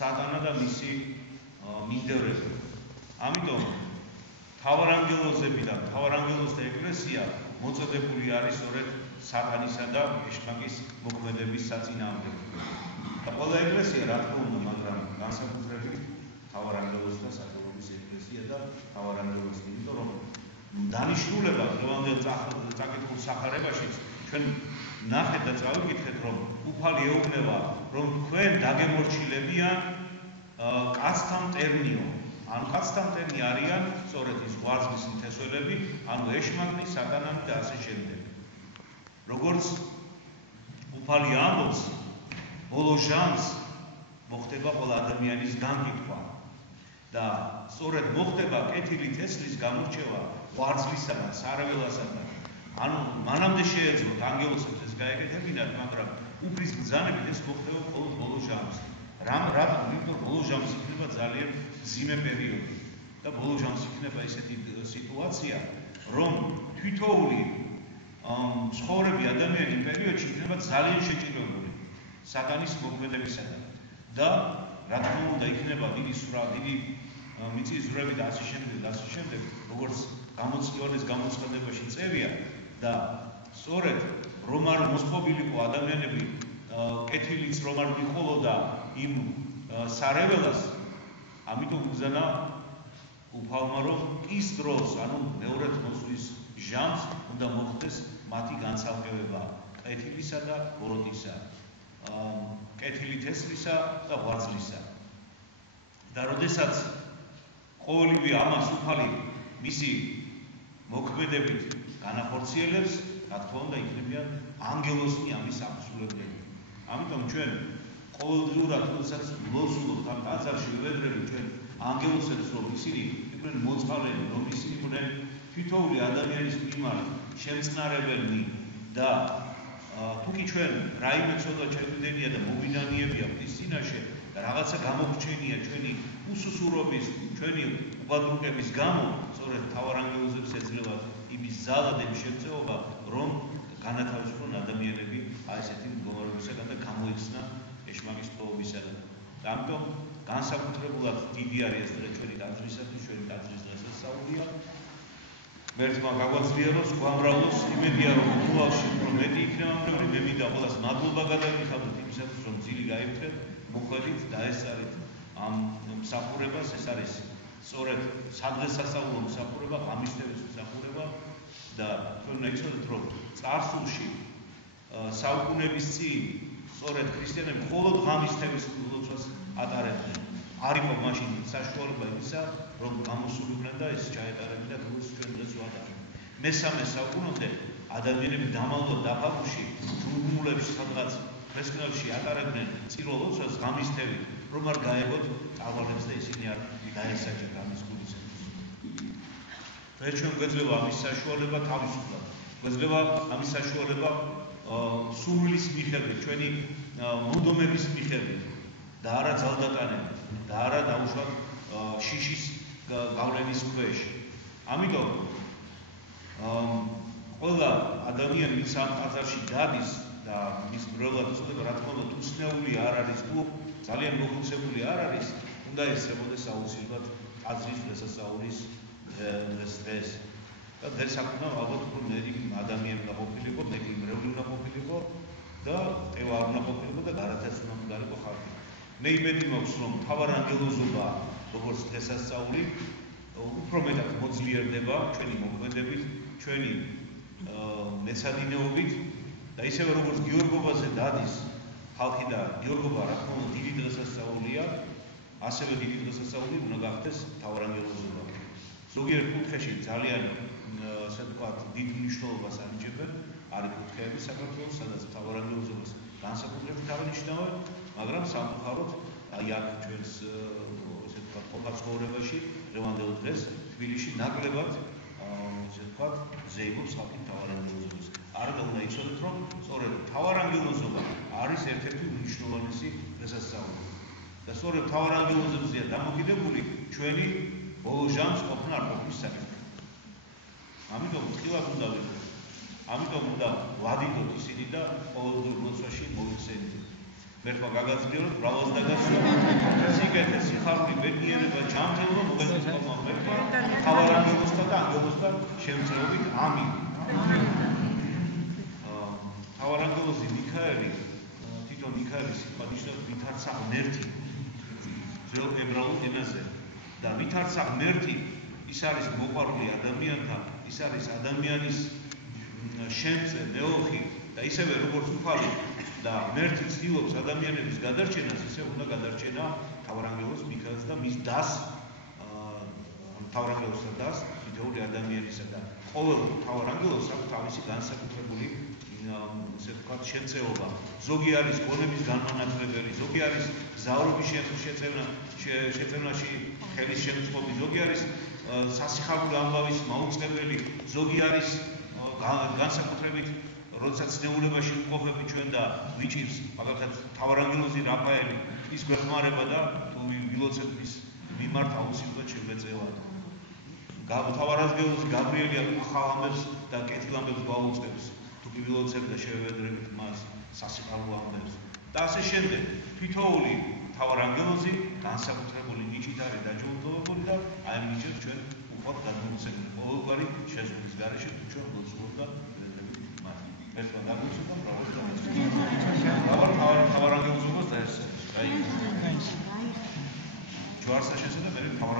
სატანა და მისი მინდევრები. ამიტომ მთავარანგელოზები და მთავარანგელოზთა ეკლესია მოწოდებული არის სწორედ სატანისა და ეშმაკის მოქმედების საწინააღმდეგოდ. და ყველა ეკლესია რა თქმა უნდა, მაგრამ განსაკუთრებით მთავარანგელოზთა სახელობის ეკლესია და მთავარანგელოზი, იმიტომ რომ დანიშნულება დღევანდელ წაკითხულ სახარებაშიც ჩვენ ნახეთ და წავიკითხეთ, რომ უფალი ეუბნება, რომ თქვენ დაგემორჩილებიან კაცთა მტერნიო. ანუ კაცთა მტერნი არიან სწორედ ის ღვაწლის მთესველები, ანუ ეშმაკნი, სატანანი და ასე შემდეგ. როგორც უფალი ამბობს, ბოლო ჟამს მოხდება ყველა ადამიანის განკითხვა და სწორედ მოხდება კეთილი თესლის გამორჩევა ღვაწლისა და სარეველასა. ანუ მანამდე შეეძლოთ ანგელოსებს ეს გაეკეთებინათ, მაგრამ უფლის ბრძანებით ეს მოხდება მხოლოდ ბოლო ჟამს. რატომ? იმიტომ რომ ბოლო ჟამს იქნება ძალიან მძიმე პერიოდი და ბოლო ჟამს იქნება ესეთი სიტუაცია, რომ თითოეული ცხოვრები ადამიანი იმ პერიოდში იქნება ძალიან შეჭირებული სატანის მოქმედებისაგან და რა თქმა უნდა იქნება დიდი მიწისძვრები და ასე შემდეგ, როგორც გამოცხადების გამოცხადებაში წევია და სწორედ რომ არ მოსპობილიყო ადამიანები კეთილიც რომ არ მიყოლოდა იმ სარეველას, ამიტომ უგზანა უფალმა რომ ის დროს, ანუ მეორედ მოსვლის ჟამს უნდა მოხდეს მათი განცალკევება კეთილისა და ბოროტისა, კეთილი თესლისა და ღვაწლისა. და როდესაც ყოველივე ამას უფალი მისი მოქმედებით განახორციელებს, რა თქმა უნდა იქნებიან ანგელოსნი ამის აღმსვლელებელი. ამიტომ ჩვენ ყოველდღიურად როდესაც ლოცულობთ ამ ტაძარში ვევედრებით ჩვენ ანგელოსებს, რომ ისინი იყვნენ მოწყალენი, რომ ისინი იყვნენ თითოეული ადამიანის მიმართ შემწყნარებელნი და თუკი ჩვენ რაიმე ცოდვა შეგვიძლია და მოვიდანიებია ღვთის წინაშე და რაღაცა გამოგვჩენია ჩვენი უსუსურობის, ჩვენი უბადრუკების გამო, სწორედ მთავარანგელოზებს ეძლევათ იმის ზალა და იმის შემწეობა, რომ განათავისუფლონ ადამიანები ესეთი მდგომარეობისაგან და გამოიხსნა ეშმაკის თაობისაგან. ამიტომ განსაკუთრებულად დიდი არის ეს დღე ჩვენი ტაძრისათვის, ჩვენი ტაძრის დღესასწაულია. მერთმა გაგვაძლია, რომ გვამრავლოს იმედია, რომ უბალში უფრო მეტი იქნება, მაგრამ მე მინდა ყველას მადლობა გადაგიხადოთ იმისათვის, რომ ძილი გაიფრეთ, მოხვედით და ესწარით ამ მსახურებას. ეს არის სწორედ სადღესასწაულო მსახურება, ღამისთების მსახურება და თქვენ უნდა იცოდეთ, რომ წარსულში საუკუნეების წინ სწორედ ქრისტიანები მხოლოდ ღამისთების ლოცვას ატარებდნენ. არ იყო მაშინ საშუალება იმისა, რომ გამოსულიყვნენ და ეს ჩაეტარებინა და გულს ჩვენ დღეს ვატარებთ. მესამე საუკუნემდე ადამიანები დამალულად დაფაბულში, ჯუნგლებში სადღაც ფრესკნელში ატარებდნენ წირვა ლოცვას ღამისთებით, რომ არ გაეგოთ ტალღებს და ისინი არ დაესაჯათ ამის გულისათვის. დღეს ჩვენ გვეძლევა ამის საშუალება თავისუფლად გვეძლება ამის საშუალება სურვილის მიხედვით, ჩვენი მონდომების მიხედვით და არა ძალდატანებით და არა დაუშვათ შიშის გავლენის ქვეშ. ამიტომ ყველა ადამიანი ვინც ამ ტაძარში დადის და მის მრევლად უწოდება, რა თქმა უნდა, თუცნეული არ არის, თუ ძალიან მოხუცებული არ არის, უნდა ესწრებოდეს აუცილებლად ტაძრის დღესასწაულის დღეს. და დღეს აქ უნდა ალბათ უფრო ნელი ადამიანი უნდა ყოფილიყო, ნელი მრევლი უნდა ყოფილიყო და ტევა არ უნდა ყოფილიყო და გარათაც უნდა მდგარიყო ხალხი. მე იმედი მაქვს, რომ მთავარანგელოზობა, როგორც დღესასწაული, უფრო მეტად მოძლიერდება ჩვენი მოქმედებით, ჩვენი მეცადინეობით და ისევე როგორც გიორგობაზე დადის ხალხი და გიორგობა რა თქმა უნდა დიდი დღესასწაულია, ასევე დიდი დღესასწაული უნდა გახდეს მთავარანგელოზობა. ზოგიერთ კუთხეში ძალიან ასე ვთქვათ დიდ მნიშვნელობას ანიჭებენ, არის კუთხეები საქართველოს, სადაც მთავარანგელოზობას განსაკუთრებით აღნიშნავენ, მაგრამ სამწუხაროდ აი აქ ჩვენს ასე ვთქვათ ყოფა ცხოვრებაში დღევანდელ დღეს თბილისში ნაკლებად ასე ვთქვათ ზეიმობს ხალხი მთავარანგელოზობას. არ უნდა იცოდეთ, რომ სწორედ მთავარანგელოზობა არის ერთ-ერთი მნიშვნელოვანი დღესასწაული. და სწორედ მთავარანგელოზებზეა დამოკიდებული ჩვენი ბოლო ჟამს ყოფნა არ ყოფნის საკითხი. ამიტომ ხილად უნდა ვიყოთ. ამიტომ უნდა ვადიდოთ ისინი და ყოველდღიურ ლოცვაში მოვიხსენოთ. მერტყვა გაგაძლიეროთ, ბრავალს დაგასვათ, სიკეთე, სიხარული, ბედნიერება, ჯანმრთელობა მოგეწონოს ყოველმა მერტყვა, მთავარანგელოზთა და ანგელოზთა შემწეობით. ამინ. მთავარანგელოზი მიქაელი, თვითონ მიქაელის სიტყვა ნიშნავს ვით არცა ღმერთი ძველ ებრაულ ენაზე და ვით არცა ღმერთი, ის არის მოყვარული ადამიანთან, ის არის ადამიანის შემწე, მეოხი და ისევე როგორც უფალი და ღმერთი ცდილობს ადამიანების გადარჩენას, ისე უნდა გადარჩენა მთავარანგელოზ მიქაელს და მის დას, მთავარანგელოზთა დას, თითოეული ადამიანისა და ყოველ მთავარანგელოზს აქვს თავისი განსაკუთრებული ასე ვთქვათ შემწეობა. ზოგი არის გონების განმანათლებელი, ზოგი არის გზავრობის შეწევნაში ხელის შემწყობი, ზოგი არის სასიხარული ამბავის მაუწყებელი, ზოგი არის განსაკუთრებით როდესაც ნეულებაში ვყოფები ჩვენ და ვიჭირს მაგალითად მთავარანგელოზი რაფაელი, ის გვეხმარება და თუ ვილოცებთ მის მიმართ აუცილებლად შეგვეწევათ. მთავარანგელოზი გაბრიელი ახალ ამბებს და კეთილ ამბებს გვაუწყებს. თუ ვილოცებთ და შევედრებით მას სასიხარულო ამბებს. და ასე შემდეგ, თითოეული მთავარანგელოზი განსაკუთრებული ნიჭით არის დაჯილდოვებული და აი ამ ნიჭებს ჩვენ უყვართ გადმოვცემთ ყოველგვარი შეზღუდვის გარეშე თუ ჩვენ ვლოცულობთ და ვედრებით მას. მერტყვა გაგვიცნო და ბრავალს მთავარანგელოზობას დაესწრებს. ჯვარსაშენსა და მე მთავარანგელოზ